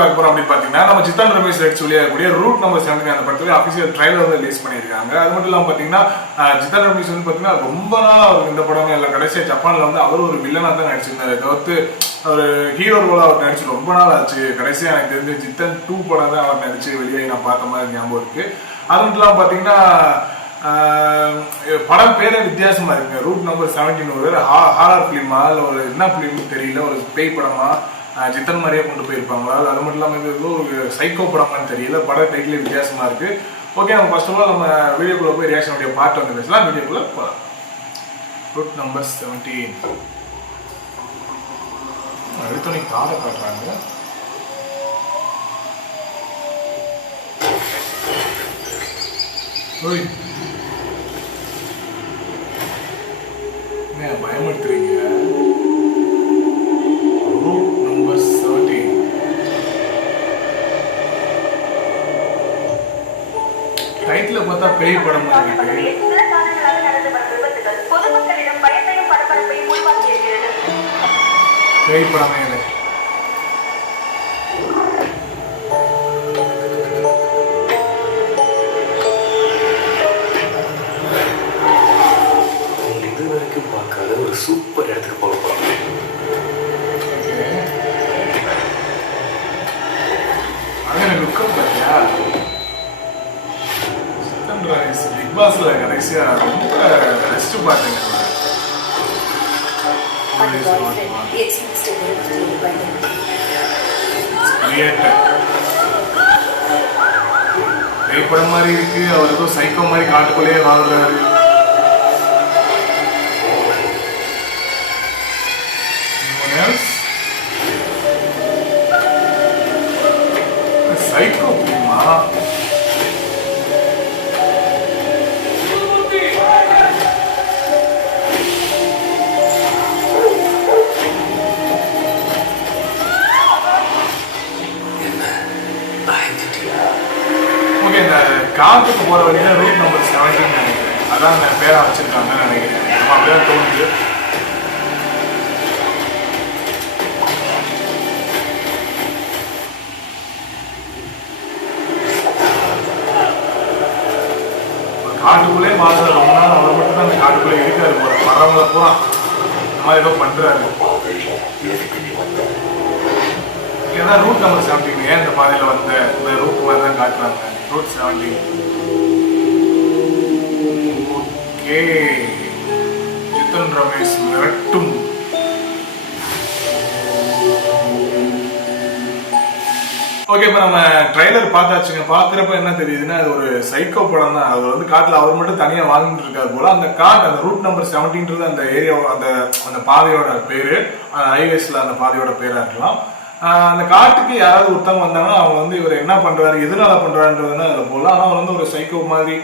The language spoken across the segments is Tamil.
பார்க்க போறோம் அப்படின்னு பாத்தீங்கன்னா நம்ம ஜித்தன் ரமேஷ் நடிச்சு வெளியாகக்கூடிய ரூட் நம்பர் 17 அந்த படத்துல அபிஷியல் ட்ரைலர் வந்து ரிலீஸ் பண்ணியிருக்காங்க. அது மட்டும் இல்லாம பாத்தீங்கன்னா ஜித்தன் ரமேஷ் வந்து பாத்தீங்கன்னா ரொம்ப நாள் அவருக்கு இந்த படம் இல்லை, கடைசியா ஜப்பான்ல வந்து அவர் ஒரு வில்லனா தான் நடிச்சிருந்தாரு. தவிர்த்து ஒரு ஹீரோ ரோலா அவர் நடிச்சு ரொம்ப நாள் ஆச்சு. கடைசியா எனக்கு தெரிஞ்சு ஜித்தன் 2 படம் தான் அவர் நடிச்சு வெளியாகி நான் பார்த்த மாதிரி ஞாபகம் இருக்கு. அது மட்டும் இல்லாம பாத்தீங்கன்னா படம் பேரே வித்தியாசமா இருக்குங்க. ரூட் நம்பர் 17 ஒரு ஹாரர் பிலிமா இல்லை ஒரு என்ன பிலிம்னு தெரியல, ஒரு பேய் படமா ஜித்தன் மாதிரியே கொண்டு போயிருப்பாங்களா, அது மட்டும் இல்லாமல் இது ஒரு சைக்கோ படமான்னு தெரியல. பட டைட்டிலே வித்தியாசமா இருக்கு. ஓகே, நம்ம ஃபர்ஸ்ட் ஆஃப் ஆல் நம்ம வீடியோக்குள்ள போய் ரியாக்ஷன் வீடியோ பார்ட் வந்து பேசலாம். வீடியோக்குள்ள போகலாம். ரூட் நம்பர் 17 அடுத்தவனை காரை காட்டுறாங்க. பயமுறுத்துறீங்க. ரூட் நம்பர் 17 டைட்டில் பார்த்தா பேய் படம் மாதிரி இருக்கு. பேய் படமே இல்லை. பார்க்காத ஒரு சூப்பர் இடத்துக்கு போக போறோம். பிக் பாஸ்ல கடைசியா ரொம்ப ரெஸ்ட் பார்த்தேன். பேய் படம் மாதிரி இருக்கு. அவர் ஏதோ சைக்கோ மாதிரி காட்டுக்குள்ளேயே வாழ்றாரு. சைக்கோ பிலிமா ஓகே, இந்த காட்டுக்கு போற வழியில ரூட் நம்பர் 17 நினைக்கிறேன். அதான் அந்த பேரா வச்சிருக்காங்கன்னு நினைக்கிறேன். நம்ம அப்படியே தோணுது. காட்டுக்குள்ளே வாழ்ற ரொம்ப நாள் அவர் மட்டும் தான் அந்த காட்டுக்குள்ளே இருக்காரு போல. வரவங்களை பூரா இந்த மாதிரி ஏதோ பண்றாரு. ஏதாவது ரூட் நம்பர் 17 ஏன் இந்த பாதையில வந்த இந்த ரூட் மாதிரி தான் காட்டுறாங்க. Root 17 okay. ஜித்தன் ரமேஷ் மிரட்டும். ஓகே, இப்போ நம்ம ட்ரைலர் பார்த்தாச்சுங்க. பார்க்குறப்ப என்ன தெரியுதுன்னா அது ஒரு சைக்கோ படம் தான். அது வந்து காட்டில் அவர் மட்டும் தனியாக வாழ்ந்துட்டு இருக்காரு போல. அந்த காட்டு அந்த ரூட் நம்பர் 17 அந்த ஏரியா அந்த பாதையோட பேரு, ஹைவேஸ்ல அந்த பாதையோட பேரா இருக்கலாம். அந்த காட்டுக்கு யாராவது ஒருத்தவங்க வந்தாங்கன்னா அவங்க வந்து இவர் என்ன பண்றாரு, எதனால பண்றாருன்றதுன்னா அதில் போகலாம். ஆனால் அவர் வந்து ஒரு சைக்கோ மாதிரி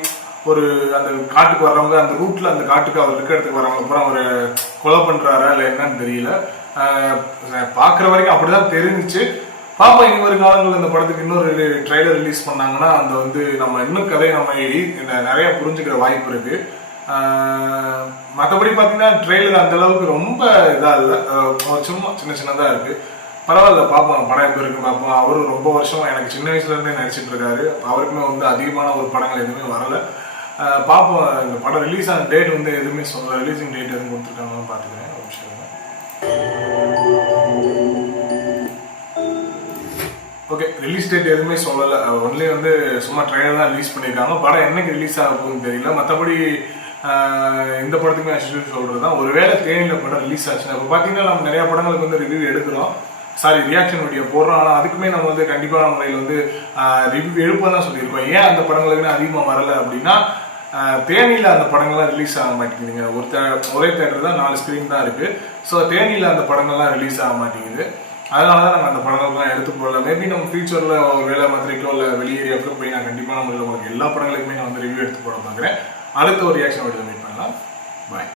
ஒரு அந்த காட்டுக்கு வர்றவங்க, அந்த ரூட்ல அந்த காட்டுக்கு அவர் இருக்க இடத்துக்கு வரவங்க அப்புறம் அவர் கொலை பண்றாரா இல்லை என்னன்னு தெரியல. பார்க்குற வரைக்கும் அப்படிதான் தெரிஞ்சிச்சு. பாப்பா இனி ஒரு காலங்களில் இந்த படத்துக்கு இன்னொரு ட்ரைலர் ரிலீஸ் பண்ணாங்கன்னா அந்த வந்து நம்ம இன்னும் கதையை நம்ம நிறைய புரிஞ்சுக்கிற வாய்ப்பு இருக்கு. மற்றபடி பார்த்தீங்கன்னா ட்ரெய்லர் அந்த அளவுக்கு ரொம்ப இதாக இல்லை, சும்மா சின்ன சின்னதாக இருக்கு. பரவாயில்ல, பார்ப்போம். படம் எப்போ இருக்கு பார்ப்போம். அவரும் ரொம்ப வருஷம் எனக்கு சின்ன வயசுல இருந்தே நடிச்சிட்டு இருக்காரு. அவருக்குமே வந்து அதிகமான ஒரு படங்கள் எதுவுமே வரல. பார்ப்போம். இந்த படம் ரிலீஸ் ஆன டேட் வந்து எதுவுமே சொல்ல, ரிலீசிங் டேட் எதுவும் கொடுத்துருக்காங்கன்னு பார்த்துக்கிறேன். ஒரு விஷயம் ஓகே, ரிலீஸ் டேட் எதுவுமே சொல்லலை. ஒன்லி வந்து சும்மா ட்ரெய்லர் தான் ரிலீஸ் பண்ணியிருக்காங்க. படம் என்னைக்கு ரிலீஸ் ஆக போகுதுன்னு தெரியல. மற்றபடி இந்த படத்துக்குமே ஆக்சுவலி சொல்கிறது தான், ஒருவேளை தேனியில் படம் ரிலீஸ் ஆச்சுன்னா இப்போ பார்த்தீங்கன்னா நம்ம நிறையா படங்களுக்கு வந்து ரிவ்யூ எடுக்கிறோம், ரியாக்ஷன் வீடியோ போடுறோம். ஆனால் அதுக்குமே நம்ம வந்து கண்டிப்பான முறையில் வந்து ரிவ்யூ எடுப்போம் தான் சொல்லியிருக்கோம். ஏன் அந்த படங்களுக்குன்னு அதிகமாக வரலை அப்படின்னா தேனியில் அந்த படங்கள்லாம் ரிலீஸ் ஆக மாட்டேங்குதுங்க. ஒரே தேட்டர் தான், 4 ஸ்க்ரீன் தான் இருக்குது. ஸோ தேனியில் அந்த படங்கள்லாம் ரிலீஸ் ஆக மாட்டேங்குது. அதனால தான் நம்ம அந்த படங்கள்லாம் எடுத்து போடல. மேபி நம்ம ஃபியூச்சரில் ஒரு வேலை மதுரைக்கோ இல்லை வெளியேரியாக்கோ போய் நான் கண்டிப்பாக நம்ம உங்களுக்கு எல்லா படங்களுக்குமே நான் வந்து ரிவ்யூ எடுத்து போட பார்க்குறேன். அடுத்த ஒரு ரியாக்ஷன் வீடியோ மீட் பண்ணலாம். பாய்.